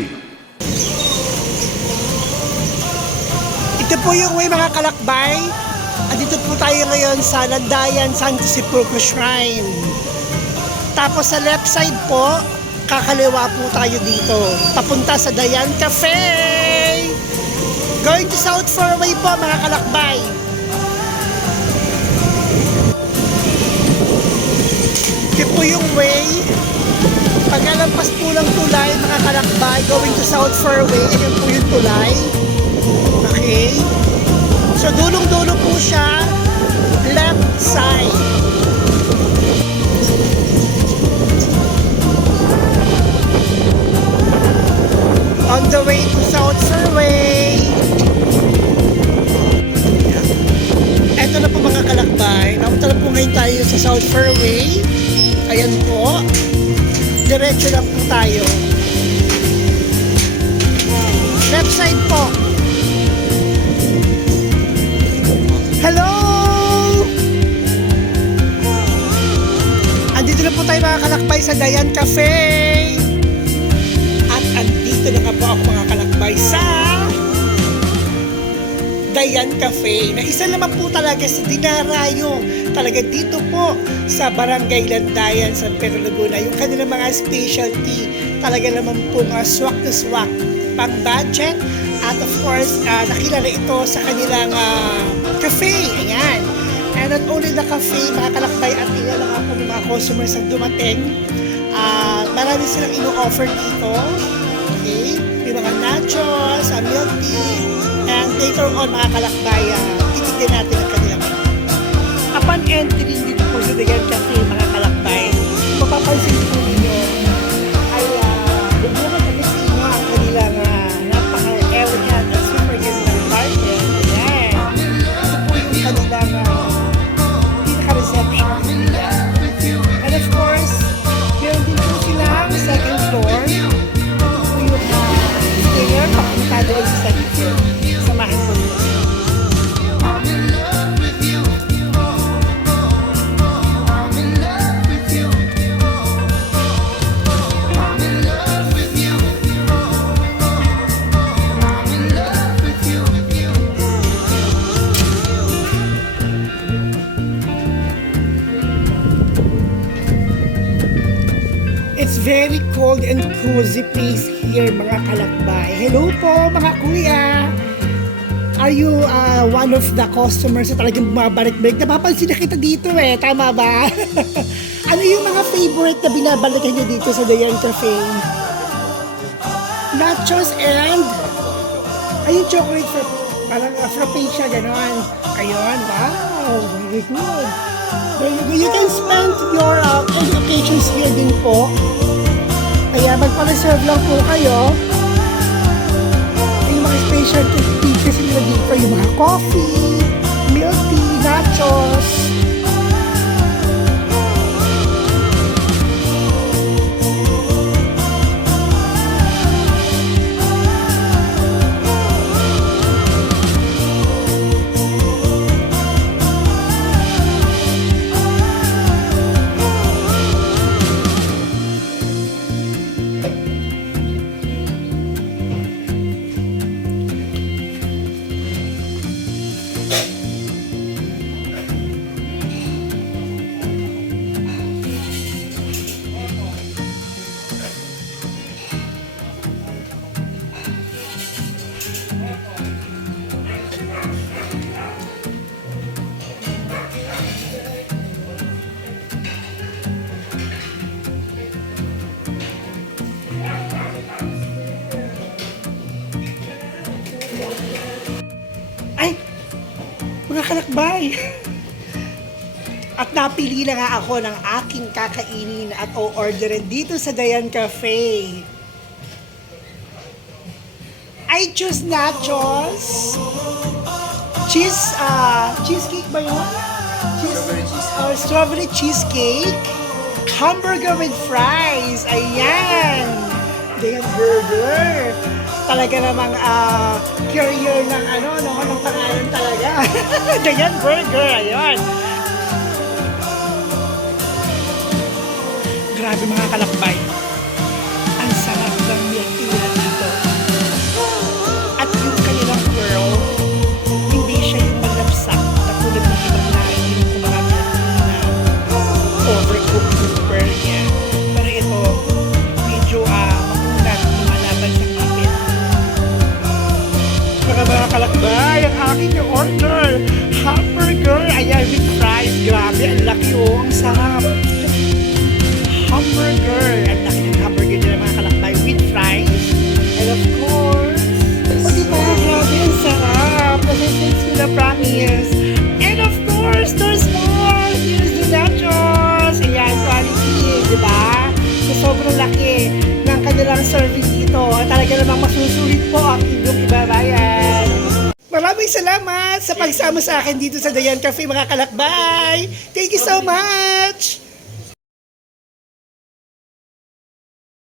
TV. Ito po yung way mga kalakbay. Dito po tayo ngayon sa Landayan Santo Sepulcro Shrine. Tapos sa left side po, kakaliwa po tayo dito. Papunta sa Dayan Cafe. Going to South Fairway po mga kalakbay. Ito po yung way. Pagkalampas po ng tulay mga kalakbay, going to South Fairway, ayan po yung tulay. Okay? So, dulong-dulo po siya, left side. On the way to South Fairway. Eto na po mga kalakbay. Napunta na po ngayon tayo sa South Fairway. Ayan po. Diretso lang po tayo. Left side po. Hello! Andito na po tayo mga kalakbay sa Dayan Cafe. At andito na nga po ako mga kalakbay sa Dayan Cafe. Na isa naman po talaga sa dinarayo. Talaga dito po sa Barangay Landayan, San Pedro Laguna. Yung kanilang mga specialty. Talaga naman po mga swak na swak. Pang budget. At of course, nakilala ito sa kanilang cafe. Ayan. And not only the cafe, mga kalakbay, at ilan lang ako ng mga customers na dumating. Marami silang ino-offer dito. Okay? May mga nachos, milk tea. And later on, mga kalakbay, titignan natin ang kanilang. Upon entry dito po sa Dayan Cafe, mga kalakbay, mapapansin po ninyo ay bubungan kami sa inyo ang kanilang napaka-elegant at super gandang garden. Ayan. Ito po yung kanilang pinaka-reception nila. And of course, meron din po silang second floor. Ito po yung stair, papunta doon sa second floor. Samahan po nyo. It's very cold and cozy place here mga kalakbay. Hello po mga kuya! Are you one of the customers na talagang bumabalik-balik? Napapansin na kita dito tama ba? Ano yung mga favorite na binabalikan nyo dito sa Dayan Cafe? Nachos and ayun chocolate parang frappe siya, gano'n. Ayun, wow! Very good. You can spend your occasions here din po. Kaya magpa-reserve lang po kayo. Yung mga special features nila dito, yung mga coffee, milk tea, nachos. Ay! Mga kalakbay! At napili na nga ako ng aking kakainin at o-orderin dito sa Dayan Cafe. I choose nachos, cheesecake ba yun? Strawberry cheesecake, hamburger with fries, ayan! Dayan burger. Talaga namang carrier ng ng pangalan talaga. Dayan burger, ayan. Grabe mga kalakbay. Ang sarap ng milk tea dito. aking order. Hamburger. Ayan, with fries. Grabe, ang laki oh. Ang sarap. Hamburger. Ang laki ng hamburger nila mga kalakbay with fries. And of course, o diba, grabe, ang sarap. Thanks to the promise. And of course, there's more. Here's the nachos. Ayan, quality, diba? So, sobrang laki ng kanilang serving dito. Talaga namang masusulit po ang inyong ibabayan. Maraming salamat sa pagsama sa akin dito sa Dayan Cafe, mga kalakbay. Thank you so much!